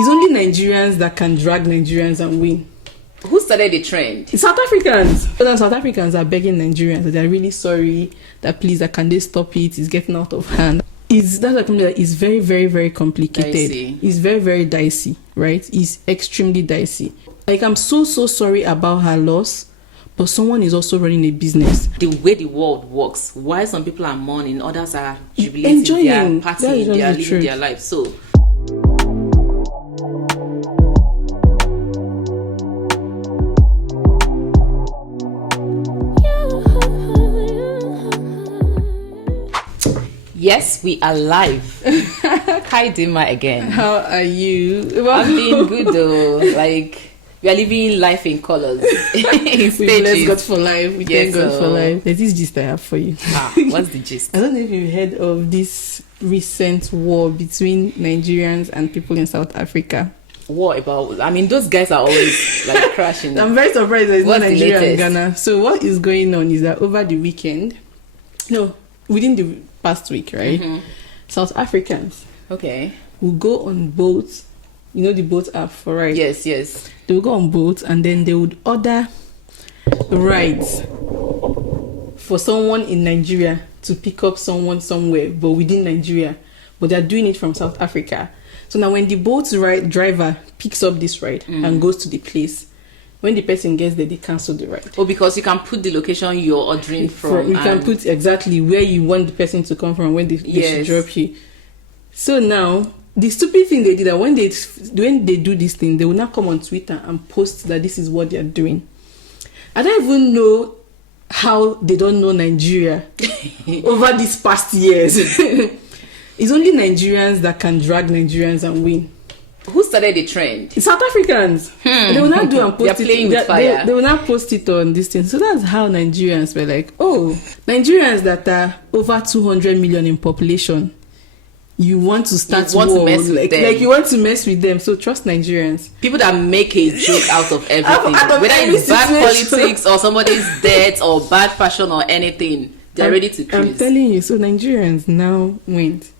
It's only Nigerians that can drag Nigerians and win. Who started the trend? It's South Africans. South Africans are begging Nigerians that they're really sorry, that please, that can they stop it? It's getting out of hand. That's something that is very, very, very complicated. Dicey. It's very, very dicey, right? It's extremely dicey. Like, I'm so sorry about her loss, but someone is also running a business. The way the world works, why some people are mourning, others are jubilating, enjoying. they are partying, they are living truth. their life. So yes, we are live. Hi Dima again. How are you? I'm being good though. Like, we are living life in colors. In stages. We bless God for life. We Yes, thank God for life. There's this gist I have for you. What's the gist? I don't know if you've heard of this recent war between Nigerians and people in South Africa. What about? I mean, those guys are always like crashing. I'm very surprised there's no What's the Nigeria and latest? Ghana. So what is going on is that over the weekend, no, within the past week, right? Mm-hmm. South Africans Okay. will go on boats. You know the boat app for rides? Yes. They will go on boats and then they would order rides for someone in Nigeria to pick up someone somewhere, but within Nigeria. But they're doing it from South Africa. So now when the boat's driver picks up this ride and goes to the place, when the person gets there, they cancel the ride. Oh, because you can put the location you're ordering from. You can put exactly where you want the person to come from when they should drop you. So now, the stupid thing they did that when they do this thing, they will now come on Twitter and post that this is what they are doing. I don't even know how they don't know Nigeria over these past years. It's only Nigerians that can drag Nigerians and win. Who started the trend? It's South Africans. They will not do and post They're playing it. with fire. They will not post it on this thing. So that's how Nigerians were like, oh, Nigerians that are over 200 million in population, you want to start You want war. to mess with like them. you want to mess with them. So trust Nigerians. People that make a joke out of everything, Out of whether any it's bad situation. politics or somebody's death or bad fashion or anything, they're ready to I'm cruise. telling you. So Nigerians now went.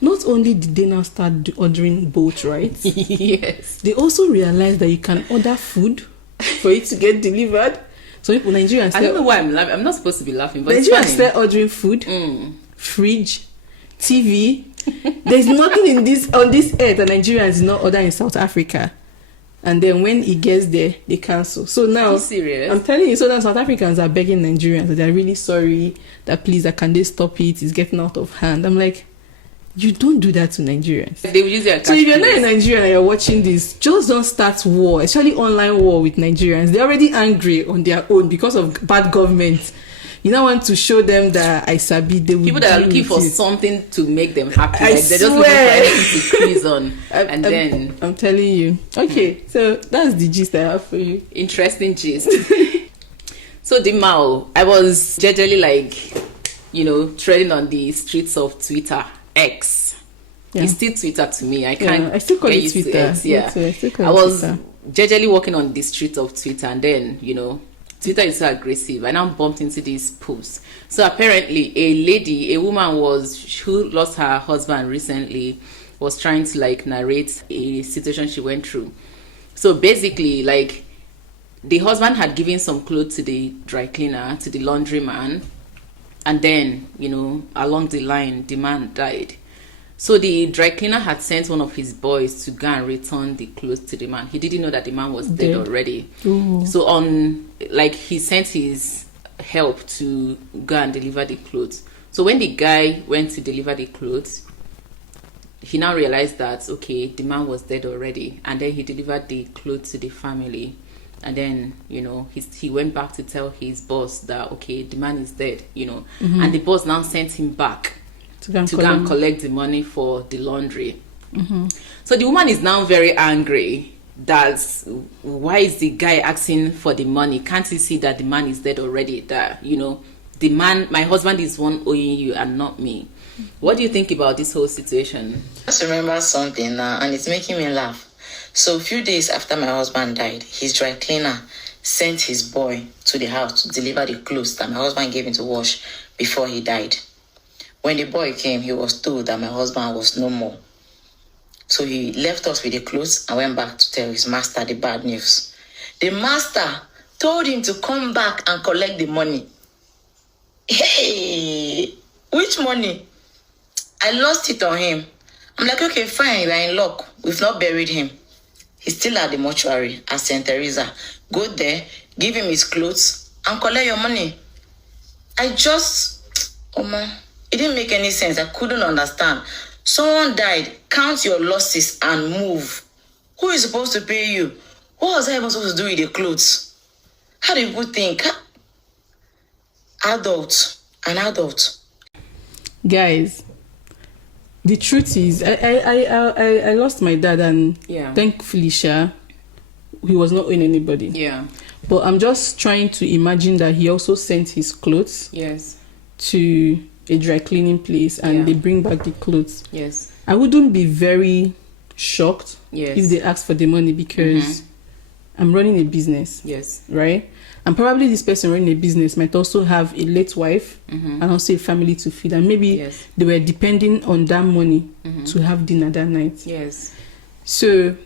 Not only did they now start ordering boat rides, Yes. they also realized that you can order food for it to get delivered. So people, Nigerians, I don't know why I'm laughing. I'm not supposed to be laughing, but it's Nigerians funny. start ordering food, fridge, TV. There's nothing on this earth that Nigerians did not order in South Africa. And then when it gets there, they cancel. So now, Are you serious? I'm telling you, so now South Africans are begging Nigerians that they're really sorry, that please, that can they stop it? It's getting out of hand. I'm like, you don't do that to Nigerians. They will use their So if you're not catchphrase. in Nigeria and you're watching this, just don't start war, especially online war with Nigerians. They're already angry on their own because of bad government. You now want to show them that I sabi they will People that are deal looking with for it. something to make them happy. I Like they're just looking for swear. anything to cruise on. And then I'm telling you. Okay, so that's the gist I have for you. interesting gist. So Dimao, I was generally like, treading on the streets of Twitter, X. Yeah. It's still Twitter to me. I can't I still call get it used to Twitter. X. Yeah. Me too, I still call I it was Twitter. generally walking on the streets of Twitter, and then, Twitter is so aggressive. I now bumped into this post. So apparently a woman who lost her husband recently, was trying to like narrate a situation she went through. So basically, like, the husband had given some clothes to the dry cleaner, to the laundry man, and then, along the line, the man died. So the dry cleaner had sent one of his boys to go and return the clothes to the man. He didn't know that the man was dead already. Ooh. So he sent his help to go and deliver the clothes. So when the guy went to deliver the clothes, he now realized that, okay, the man was dead already. And then he delivered the clothes to the family. And then, he went back to tell his boss that, okay, the man is dead, And the boss now sent him back to go and collect the money for the laundry. So the woman is now very angry. That's why is the guy asking for the money? Can't he see that the man is dead already? That, the man, my husband is one owing you and not me. What do you think about this whole situation? I just remember something now, and it's making me laugh. So a few days after my husband died, his dry cleaner sent his boy to the house to deliver the clothes that my husband gave him to wash before he died. When the boy came, he was told that my husband was no more. So he left us with the clothes and went back to tell his master the bad news. The master told him to come back and collect the money. Hey, which money? I lost it on him. I'm like, okay, fine, we're in luck. We've not buried him. He's still at the mortuary at St. Teresa. Go there, give him his clothes, and collect your money. I just, oh man, it didn't make any sense. I couldn't understand. Someone died, count your losses and move. Who is supposed to pay you? What was I even supposed to do with the clothes? How do people think? An adult. Guys, the truth is, I lost my dad, and thankfully, he was not owing anybody. Yeah. But I'm just trying to imagine that he also sent his clothes. Yes. To a dry cleaning place, and they bring back the clothes. Yes. I wouldn't be very shocked if they ask for the money, because I'm running a business. Yes. Right? And probably this person running a business might also have a late wife and also a family to feed. And maybe they were depending on that money to have dinner that night. Yes. So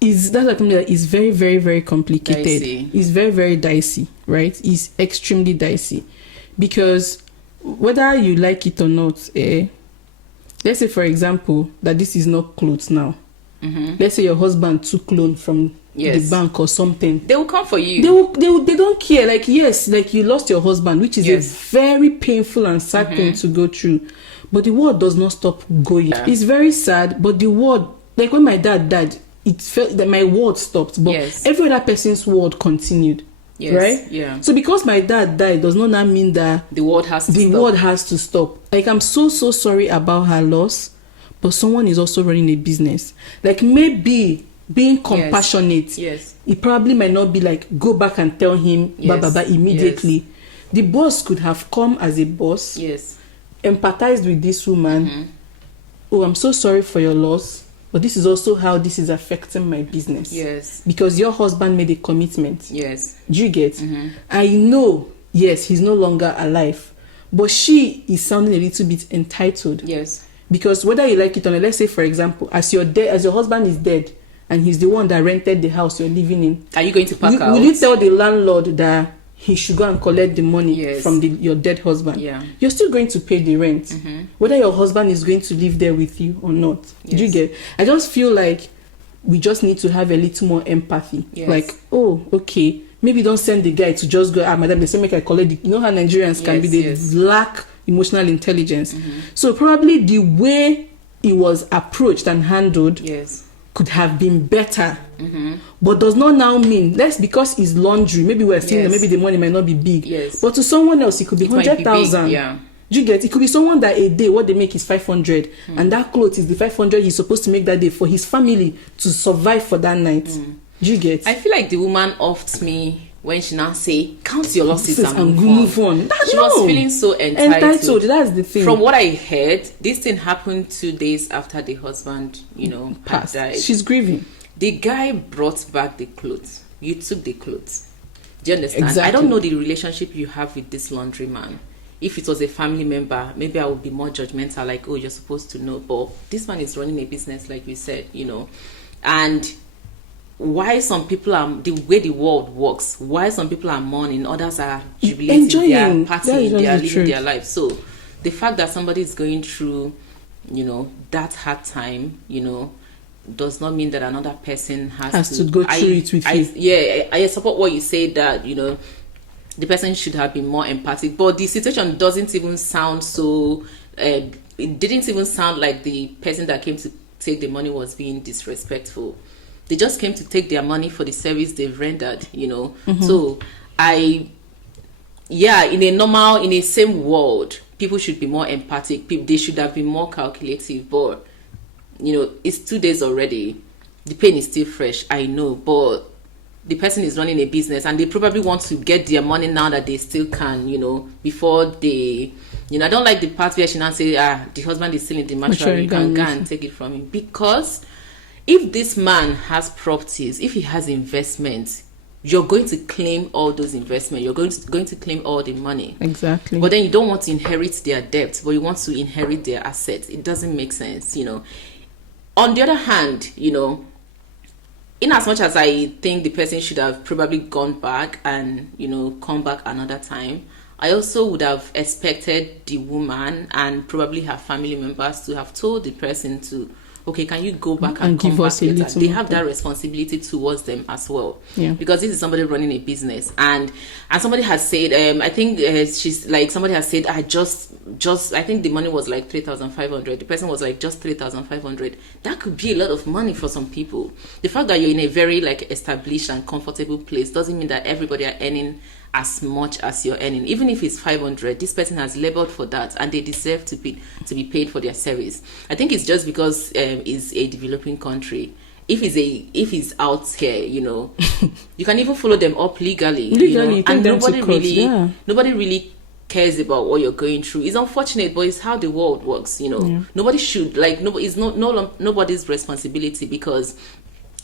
that's something that is very, very, very complicated. Dicey. It's very, very dicey, right? It's extremely dicey. Because whether you like it or not, let's say, for example, that this is not clothes now. Let's say your husband took loan from the bank or something. They will come for you. They don't care. Like, yes, like you lost your husband, which is a very painful and sad thing to go through. But the world does not stop going. Yeah. It's very sad, but the world, like when my dad died, it felt that my world stopped. But every other person's world continued. Yes. Right? Yeah. So because my dad died does not now mean that the world has to stop. Like, I'm so sorry about her loss, but someone is also running a business. Like, maybe being compassionate, it probably might not be like, go back and tell him immediately. Yes. The boss could have come as a boss, empathized with this woman. Oh, I'm so sorry for your loss, but this is also how this is affecting my business. Yes. Because your husband made a commitment. Yes. Do you get? I know, yes, he's no longer alive, but she is sounding a little bit entitled. Yes. Because whether you like it or not, let's say, for example, as your husband is dead and he's the one that rented the house you're living in, are you going to pack out? Will you tell the landlord that he should go and collect the money from your dead husband? Yeah. You're still going to pay the rent, whether your husband is going to live there with you or not. Do you get? I just feel like we just need to have a little more empathy. Yes. Like, oh, okay, maybe don't send the guy to just go, madam, they say make I collect the, you know how Nigerians can be, they lack emotional intelligence. So probably the way it was approached and handled could have been better, but does not now mean that's because it's laundry. Maybe we're saying that maybe the money might not be big, but to someone else it could be 100,000. Yeah. Do you get? It could be someone that a day what they make is 500, and that clothes is the 500 he's supposed to make that day for his family to survive for that night. Do you get? I feel like the woman offed me when she now say, count your losses and move on. She was feeling so entitled. That's the thing. From what I heard, this thing happened 2 days after the husband, passed. Died. She's grieving. The guy brought back the clothes. You took the clothes. Do you understand? Exactly. I don't know the relationship you have with this laundry man. If it was a family member, maybe I would be more judgmental, like, oh, you're supposed to know. But this man is running a business, like you said, and why some people are, the way the world works, why some people are mourning, others are jubilating, they are partying, they are living their life. So the fact that somebody is going through, that hard time, does not mean that another person has to go through it with you. Yeah, I support what you say, that, the person should have been more empathic. But the situation doesn't even sound so, it didn't even sound like the person that came to take the money was being disrespectful. They just came to take their money for the service they've rendered, So in a same world, people should be more empathic. They should have been more calculative. But, it's 2 days already. The pain is still fresh, I know. But the person is running a business and they probably want to get their money now that they still can, before they... I don't like the part where she now say, the husband is still in the mortuary, you can go and take it from him. Because if this man has properties, if he has investments, you're going to claim all those investments. You're going to claim all the money. Exactly. But then you don't want to inherit their debt, but you want to inherit their assets. It doesn't make sense, on the other hand, in as much as I think the person should have probably gone back and, come back another time, I also would have expected the woman and probably her family members to have told the person to, okay, can you go back and come back later? They have that responsibility towards them as well. Yeah. Because this is somebody running a business. And somebody has said, I think she's like, somebody has said, I think the money was like 3,500. The person was like, just 3,500. That could be a lot of money for some people. The fact that you're in a very like established and comfortable place doesn't mean that everybody are earning as much as you're earning. Even if it's 500, this person has labored for that and they deserve to be paid for their service. I think it's just because it's a developing country. If it's out here, you can even follow them up legally, and nobody really cares about what you're going through. It's unfortunate, but it's how the world works. Nobody should it's nobody's responsibility, because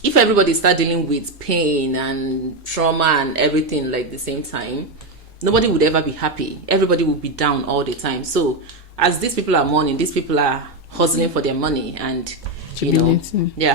if everybody start dealing with pain and trauma and everything like the same time, nobody would ever be happy. Everybody would be down all the time. So as these people are mourning, these people are hustling for their money, and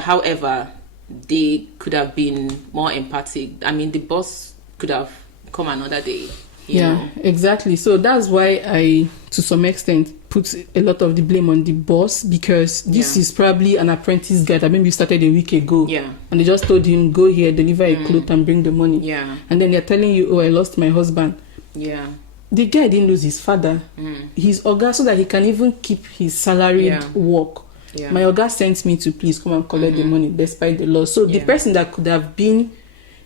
however, they could have been more empathic. I mean, the boss could have come another day. You know? Exactly. So that's why I, to some extent, put a lot of the blame on the boss, because this is probably an apprentice guy that maybe started a week ago. Yeah. And they just told him, go here, deliver a cloth and bring the money. Yeah. And then they're telling you, oh, I lost my husband. Yeah. The guy didn't lose his father. His Oga, so that he can even keep his salaried work. Yeah. My Oga sent me to please come and collect the money despite the loss. So the person that could have been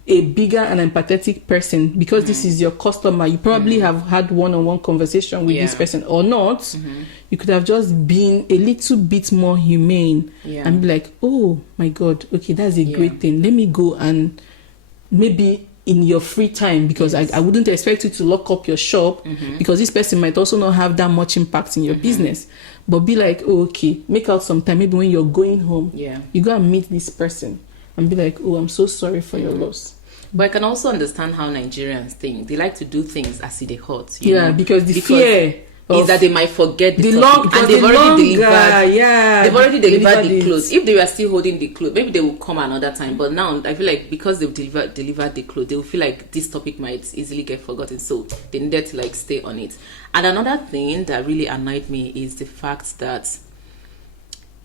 a bigger and empathetic person, because this is your customer, you probably have had one-on-one conversation with this person or not, you could have just been a little bit more humane and be like, oh my God, okay, that's a great thing. Let me go and maybe in your free time, because I wouldn't expect you to lock up your shop, because this person might also not have that much impact in your business. But be like, oh, okay, make out some time. Maybe when you're going home, you go and meet this person and be like, oh, I'm so sorry for your loss. But I can also understand how Nigerians think. They like to do things as they hurt. You know? Because the fear is that they might forget the topic, and they've already delivered the clothes. If they were still holding the clothes, maybe they will come another time. But now I feel like because they've delivered the clothes, they will feel like this topic might easily get forgotten, so they needed to like stay on it. And another thing that really annoyed me is the fact that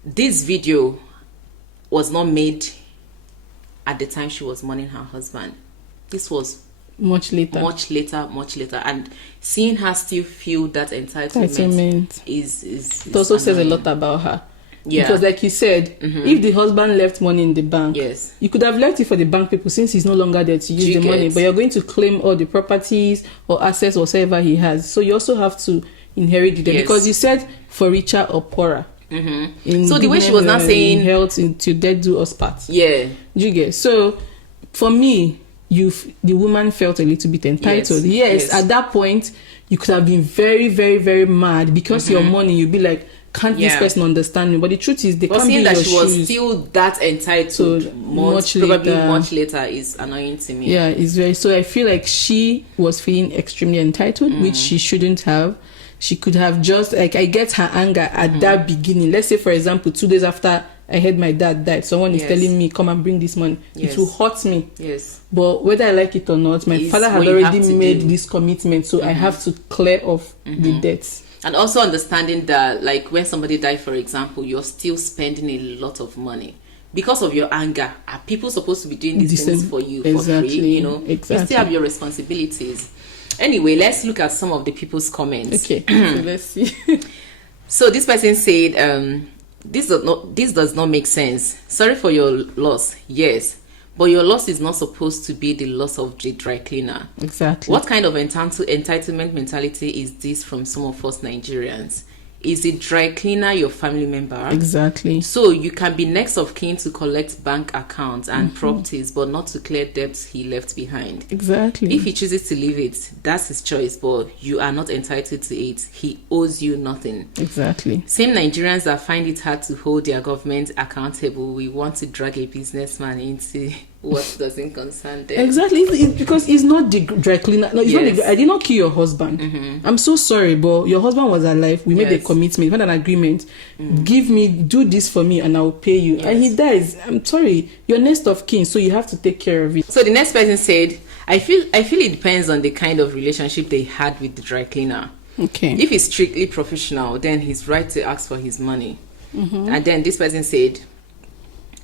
this video was not made at the time she was mourning her husband. This was much later, and seeing her still feel that entitlement is it also annoying. Says a lot about her. Because like you said, if the husband left money in the bank, you could have left it for the bank people, since he's no longer there to use the money, but you're going to claim all the properties or assets whatever he has, so you also have to inherit it, because you said for richer or poorer. So the way she was now saying health into death do us part. You get. So for me, the woman felt a little bit entitled. Yes, at that point you could have been very, very, very mad, because your money, you'd be like, can't this person understand me? But the truth is, they can't be in your shoes. But seeing that she was still that entitled, so much later is annoying to me. It's very. So I feel like she was feeling extremely entitled, which she shouldn't have. She could have just, like, I get her anger at that beginning. Let's say, for example, 2 days after I heard my dad died, someone is telling me, come and bring this money. It will hurt me. But whether I like it or not, my father had already made this commitment, so I have to clear off the debts. And also understanding that, like, when somebody died, for example, you're still spending a lot of money. Because of your anger, are people supposed to be doing these things for you for free? You still have your responsibilities. Anyway, let's look at some of the people's comments. Okay, so let's see. So this person said, this does not make sense. Sorry for your loss. Yes, but your loss is not supposed to be the loss of the dry cleaner. Exactly. What kind of entitlement mentality is this from some of us Nigerians? Is the dry cleaner your family member? Exactly. So you can be next of kin to collect bank accounts and properties, but not to clear debts he left behind. Exactly. If he chooses to leave it, that's his choice, but you are not entitled to it. He owes you nothing. Exactly. Same Nigerians that find it hard to hold their government accountable, we want to drag a businessman into what doesn't concern them. Exactly, because it's not the dry cleaner. No, it's not the, I did not kill your husband. I'm so sorry, but your husband was alive. We made a commitment, we had an agreement. Do this for me, and I will pay you. And he dies. I'm sorry, you're next of kin, so you have to take care of it. So the next person said, I feel it depends on the kind of relationship they had with the dry cleaner. Okay. If it's strictly professional, then he's right to ask for his money. And then this person said,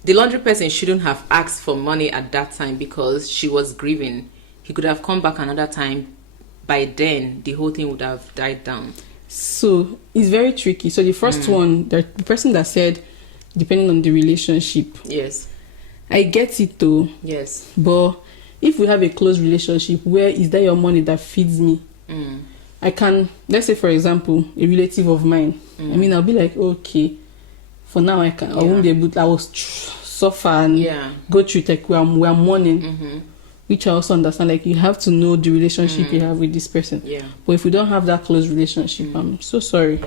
the laundry person shouldn't have asked for money at that time because she was grieving. He could have come back another time. By then, the whole thing would have died down. So it's very tricky. So the first one, the person that said, depending on the relationship. Yes. I get it though. Yes. But if we have a close relationship, where is that your money that feeds me? I can, let's say for example, a relative of mine. I mean, I'll be like, okay, for now I won't be able to, I will suffer and go through tech where I'm mourning, which I also understand. Like, you have to know the relationship you have with this person. Yeah. But if we don't have that close relationship, I'm so sorry.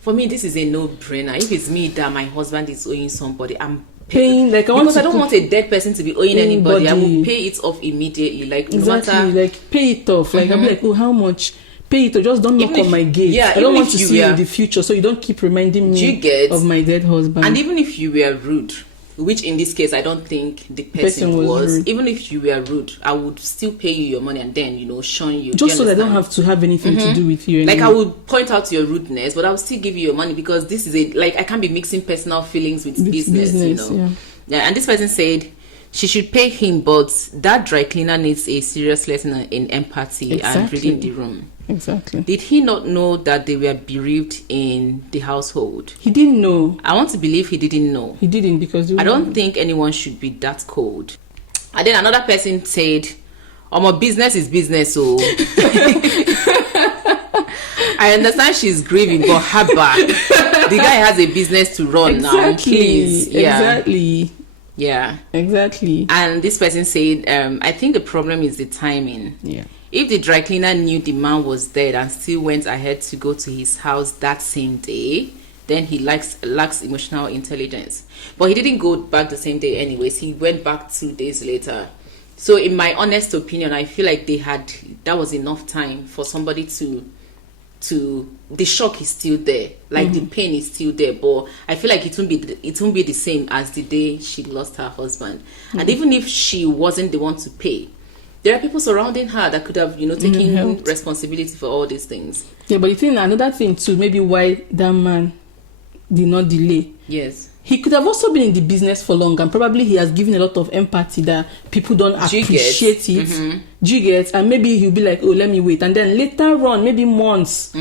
For me, this is a no-brainer. If it's me that my husband is owing somebody, I'm paying. Like, I don't want a dead person to be owing anybody. I will pay it off immediately. Like, exactly, no matter, like pay it off. Like, I'll be like, oh, how much? Pay it, or just don't knock on my gate. Yeah, I don't want to see you in the future, so you don't keep reminding me of my dead husband. And even if you were rude, which in this case I don't think the person was rude. Even if you were rude, I would still pay you your money and then, shun you. Just so that I don't have to have anything to do with you anymore. Like, I would point out your rudeness, but I will still give you your money because this is I can't be mixing personal feelings with business, Yeah, and this person said she should pay him, but that dry cleaner needs a serious lesson in empathy and reading the room. Exactly. Did he not know that they were bereaved in the household? He didn't know. I want to believe he didn't know. He didn't, because I don't think anyone should be that cold. And then another person said, my business is business, so I understand she's grieving, but haba, the guy has a business to run now. Please. Exactly. Yeah. Exactly. And this person said, I think the problem is the timing. Yeah. If the dry cleaner knew the man was dead and still went ahead to go to his house that same day, then he lacks emotional intelligence. But he didn't go back the same day anyways. He went back 2 days later. So in my honest opinion, I feel like that was enough time for somebody to the shock is still there. Like, the pain is still there. But I feel like it won't be the same as the day she lost her husband. And even if she wasn't the one to pay, there are people surrounding her that could have, taken responsibility for all these things. Yeah, but another thing too, maybe why that man did not delay. Yes. He could have also been in the business for long, and probably he has given a lot of empathy that people don't appreciate it. Do you get? And maybe he'll be like, oh, let me wait. And then later on, maybe months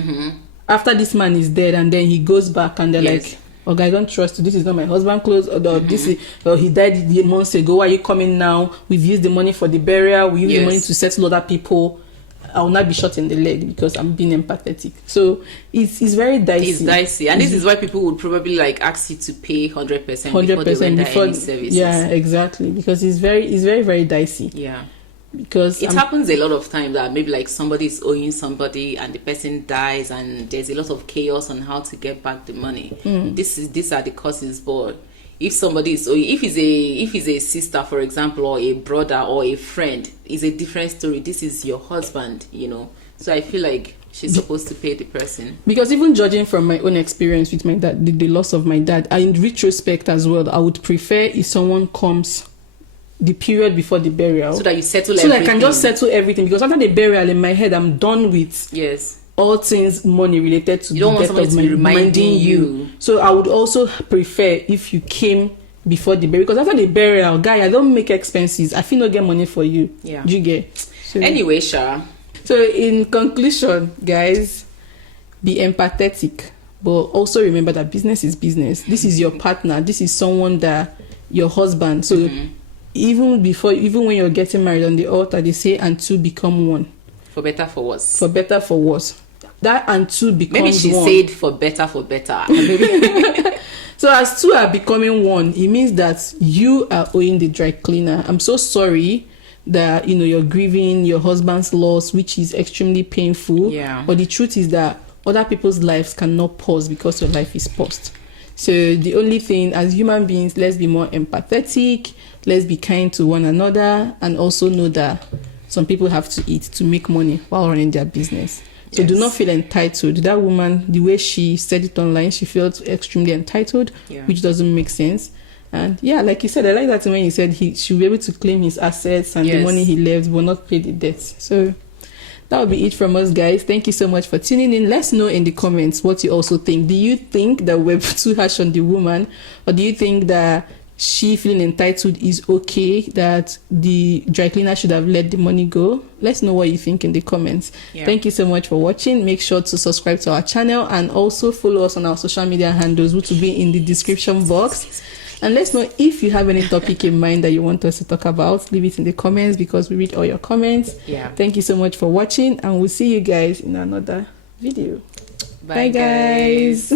after this man is dead, and then he goes back and they're like, okay, I don't trust you. This is not my husband clothes, or he died months ago. Why are you coming now? We've used the money for the burial. We use the money to settle other people. I will not be shot in the leg because I'm being empathetic. So it's very dicey. It's dicey, and this is why people would probably ask you to pay 100% before they render any services. Yeah, exactly, because it's very very dicey. Yeah. Because it happens a lot of times that maybe somebody is owing somebody and the person dies and there's a lot of chaos on how to get back the money. These are the causes. But if somebody is owing, if it's a sister, for example, or a brother or a friend, it's a different story. This is your husband, So I feel like she's supposed to pay the person. Because even judging from my own experience with my dad, the loss of my dad, in retrospect as well, I would prefer if someone comes the period before the burial, so that you settle everything. So that I can just settle everything, because after the burial, in my head, I'm done with all things money related to. You don't want somebody to be reminding you. So I would also prefer if you came before the burial, because after the burial, guy, I don't make expenses. I feel no get money for you. Yeah. Do you get? So, anyway, Sha. So in conclusion, guys, be empathetic, but also remember that business is business. This is your partner. This is someone that your husband. So. Even when you're getting married on the altar, they say, and two become one. For better, for worse. For better, for worse. That and two becomes one. Maybe she said for better, for better. So as two are becoming one, it means that you are owing the dry cleaner. I'm so sorry that, you're grieving your husband's loss, which is extremely painful. Yeah. But the truth is that other people's lives cannot pause because your life is paused. So the only thing, as human beings, let's be more empathetic, let's be kind to one another, and also know that some people have to eat to make money while running their business. So do not feel entitled. That woman, the way she said it online, she felt extremely entitled, which doesn't make sense. And yeah, like you said, I like that when you said she'll be able to claim his assets and the money he left, but not pay the debts. So that will be it from us, guys. Thank you so much for tuning in. Let's know in the comments what you also think. Do you think that we're too harsh on the woman, or do you think that she feeling entitled is okay, that the dry cleaner should have let the money go? Let's know what you think in the comments. Thank you so much for watching. Make sure to subscribe to our channel and also follow us on our social media handles, which will be in the description box. And let's know if you have any topic in mind that you want us to talk about. Leave it in the comments, because we read all your comments. Thank you so much for watching, and we'll see you guys in another video. Bye guys.